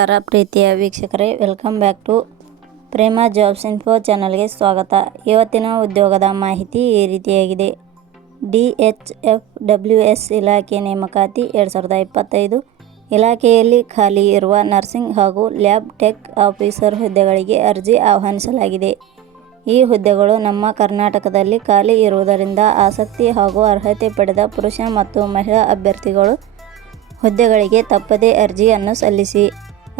ಪ್ರೀತಿಯ ವೀಕ್ಷಕರೇ, welcome back to Prema jobs info ಚಾನಲ್ಗೆ ಸ್ವಾಗತ. ಇವತ್ತಿನ ಉದ್ಯೋಗದ ಮಾಹಿತಿ ಈ ರೀತಿಯಾಗಿದೆ. DHFWS ಇಲಾಖೆ ನೇಮಕಾತಿ 2025 ಇಲಾಖೆಯಲ್ಲಿ ಖಾಲಿ ಇರುವ ನರ್ಸಿಂಗ್ ಹಾಗೂ ಲ್ಯಾಬ್ ಟೆಕ್ ಆಫೀಸರ್ ಹುದ್ದೆಗಳಿಗೆ ಅರ್ಜಿ ಆಹ್ವಾನಿಸಲಾಗಿದೆ. ಈ ಹುದ್ದೆಗಳು ನಮ್ಮ ಕರ್ನಾಟಕದಲ್ಲಿ ಖಾಲಿ ಇರುವುದರಿಂದ ಆಸಕ್ತಿ ಹಾಗೂ ಅರ್ಹತೆ ಪಡೆದ ಪುರುಷ ಮತ್ತು ಮಹಿಳಾ ಅಭ್ಯರ್ಥಿಗಳು ಹುದ್ದೆಗಳಿಗೆ ತಪ್ಪದೇ ಅರ್ಜಿಯನ್ನು ಸಲ್ಲಿಸಿ.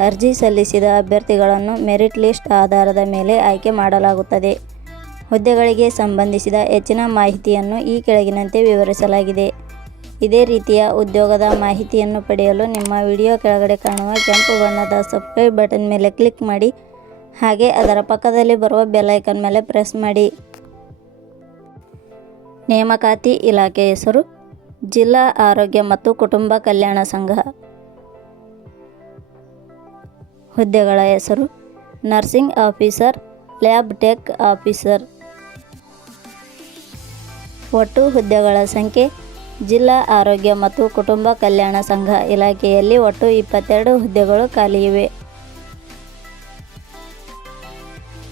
ಅರ್ಜಿ ಸಲ್ಲಿಸಿದ ಅಭ್ಯರ್ಥಿಗಳನ್ನು ಮೆರಿಟ್ ಲಿಸ್ಟ್ ಆಧಾರದ ಮೇಲೆ ಆಯ್ಕೆ ಮಾಡಲಾಗುತ್ತದೆ. ಹುದ್ದೆಗಳಿಗೆ ಸಂಬಂಧಿಸಿದ ಹೆಚ್ಚಿನ ಮಾಹಿತಿಯನ್ನು ಈ ಕೆಳಗಿನಂತೆ ವಿವರಿಸಲಾಗಿದೆ. ಇದೇ ರೀತಿಯ ಉದ್ಯೋಗದ ಮಾಹಿತಿಯನ್ನು ಪಡೆಯಲು ನಿಮ್ಮ ವಿಡಿಯೋ ಕೆಳಗಡೆ ಕಾಣುವ ಕೆಂಪು ಬಣ್ಣದ ಸಬ್ಸ್ಕ್ರೈಬ್ ಬಟನ್ ಮೇಲೆ ಕ್ಲಿಕ್ ಮಾಡಿ, ಹಾಗೆ ಅದರ ಪಕ್ಕದಲ್ಲಿ ಬರುವ ಬೆಲ್ ಐಕಾನ್ ಮೇಲೆ ಪ್ರೆಸ್ ಮಾಡಿ. ನೇಮಕಾತಿ ಇಲಾಖೆ ಹೆಸರು ಜಿಲ್ಲಾ ಆರೋಗ್ಯ ಮತ್ತು ಕುಟುಂಬ ಕಲ್ಯಾಣ ಸಂಘ. ಹುದ್ದೆಗಳ ಹೆಸರು nursing officer, lab tech officer. ಒಟ್ಟು ಹುದ್ದೆಗಳ ಸಂಖ್ಯೆ ಜಿಲ್ಲಾ ಆರೋಗ್ಯ ಮತ್ತು ಕುಟುಂಬ ಕಲ್ಯಾಣ ಸಂಘ ಇಲಾಖೆಯಲ್ಲಿ ಒಟ್ಟು 22 ಹುದ್ದೆಗಳು ಖಾಲಿ ಇವೆ.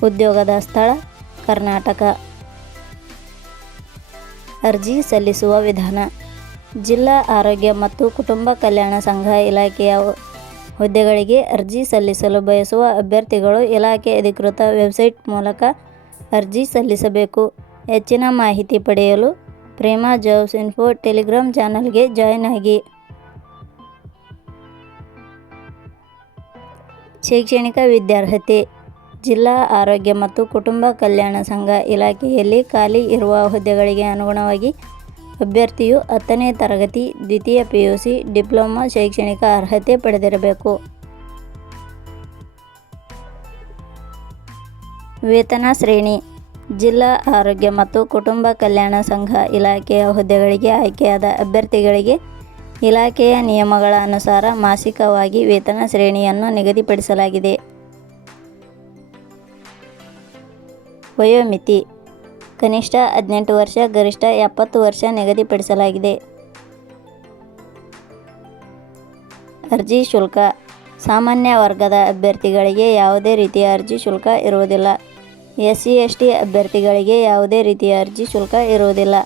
ಉದ್ಯೋಗದ ಸ್ಥಳ ಕರ್ನಾಟಕ. ಅರ್ಜಿ ಸಲ್ಲಿಸುವ ವಿಧಾನ: ಜಿಲ್ಲಾ ಆರೋಗ್ಯ ಮತ್ತು ಕುಟುಂಬ ಕಲ್ಯಾಣ ಸಂಘ ಇಲಾಖೆಯ ಹುದ್ದೆಗಳಿಗೆ ಅರ್ಜಿ ಸಲ್ಲಿಸಲು ಬಯಸುವ ಅಭ್ಯರ್ಥಿಗಳು ಇಲಾಖೆ ಅಧಿಕೃತ ವೆಬ್ಸೈಟ್ ಮೂಲಕ ಅರ್ಜಿ ಸಲ್ಲಿಸಬೇಕು. ಹೆಚ್ಚಿನ ಮಾಹಿತಿ ಪಡೆಯಲು ಪ್ರೇಮ ಜಾಬ್ಸ್ ಇನ್ಫೋ ಟೆಲಿಗ್ರಾಮ್ ಚಾನಲ್ಗೆ ಜಾಯಿನ್ ಆಗಿ. ಶೈಕ್ಷಣಿಕ ವಿದ್ಯಾರ್ಹತೆ: ಜಿಲ್ಲಾ ಆರೋಗ್ಯ ಮತ್ತು ಕುಟುಂಬ ಕಲ್ಯಾಣ ಸಂಘ ಇಲಾಖೆಯಲ್ಲಿ ಖಾಲಿ ಇರುವ ಹುದ್ದೆಗಳಿಗೆ ಅನುಗುಣವಾಗಿ ಅಭ್ಯರ್ಥಿಯು 10ನೇ ತರಗತಿ, ದ್ವಿತೀಯ PUC, ಡಿಪ್ಲೊಮಾ ಶೈಕ್ಷಣಿಕ ಅರ್ಹತೆ ಪಡೆದಿರಬೇಕು. ವೇತನ ಶ್ರೇಣಿ: ಜಿಲ್ಲಾ ಆರೋಗ್ಯ ಮತ್ತು ಕುಟುಂಬ ಕಲ್ಯಾಣ ಸಂಘ ಇಲಾಖೆಯ ಹುದ್ದೆಗಳಿಗೆ ಆಯ್ಕೆಯಾದ ಅಭ್ಯರ್ಥಿಗಳಿಗೆ ಇಲಾಖೆಯ ನಿಯಮಗಳ ಅನುಸಾರ ಮಾಸಿಕವಾಗಿ ವೇತನ ಶ್ರೇಣಿಯನ್ನು ನಿಗದಿಪಡಿಸಲಾಗಿದೆ. ವಯೋಮಿತಿ: ಕನಿಷ್ಠ 18 ವರ್ಷ, ಗರಿಷ್ಠ 70 ವರ್ಷ ನಿಗದಿಪಡಿಸಲಾಗಿದೆ. ಅರ್ಜಿ ಶುಲ್ಕ: ಸಾಮಾನ್ಯ ವರ್ಗದ ಅಭ್ಯರ್ಥಿಗಳಿಗೆ ಯಾವುದೇ ರೀತಿಯ ಅರ್ಜಿ ಶುಲ್ಕ ಇರುವುದಿಲ್ಲ. SC/ST ಅಭ್ಯರ್ಥಿಗಳಿಗೆ ಯಾವುದೇ ರೀತಿಯ ಅರ್ಜಿ ಶುಲ್ಕ ಇರುವುದಿಲ್ಲ.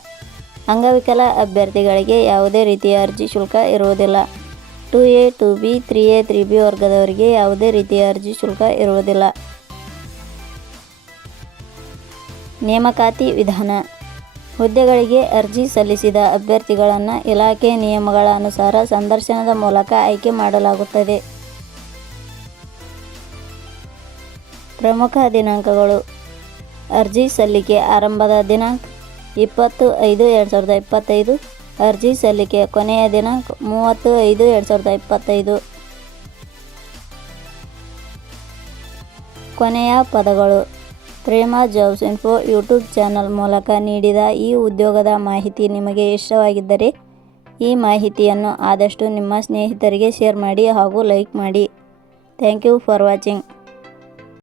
ಅಂಗವಿಕಲ ಅಭ್ಯರ್ಥಿಗಳಿಗೆ ಯಾವುದೇ ರೀತಿಯ ಅರ್ಜಿ ಶುಲ್ಕ ಇರುವುದಿಲ್ಲ. 2A, 2B, 3A, 3B ವರ್ಗದವರಿಗೆ ಯಾವುದೇ ರೀತಿಯ ಅರ್ಜಿ ಶುಲ್ಕ ಇರುವುದಿಲ್ಲ. ನೇಮಕಾತಿ ವಿಧಾನ: ಹುದ್ದೆಗಳಿಗೆ ಅರ್ಜಿ ಸಲ್ಲಿಸಿದ ಅಭ್ಯರ್ಥಿಗಳನ್ನು ಇಲಾಖೆ ನಿಯಮಗಳ ಅನುಸಾರ ಸಂದರ್ಶನದ ಮೂಲಕ ಆಯ್ಕೆ ಮಾಡಲಾಗುತ್ತದೆ. ಪ್ರಮುಖ ದಿನಾಂಕಗಳು: ಅರ್ಜಿ ಸಲ್ಲಿಕೆ ಆರಂಭದ ದಿನಾಂಕ 20/5/2025. ಅರ್ಜಿ ಸಲ್ಲಿಕೆ ಕೊನೆಯ ದಿನಾಂಕ 30/5/2025. ಕೊನೆಯ ಪದಗಳು: ಪ್ರೇಮ ಜಾಬ್ಸ್ ಇನ್ಫೋ ಯೂಟ್ಯೂಬ್ ಚಾನಲ್ ಮೂಲಕ ನೀಡಿದ ಈ ಉದ್ಯೋಗದ ಮಾಹಿತಿ ನಿಮಗೆ ಇಷ್ಟವಾಗಿದ್ದರೆ ಈ ಮಾಹಿತಿಯನ್ನು ಆದಷ್ಟು ನಿಮ್ಮ ಸ್ನೇಹಿತರಿಗೆ ಶೇರ್ ಮಾಡಿ ಹಾಗೂ ಲೈಕ್ ಮಾಡಿ. Thank you for watching.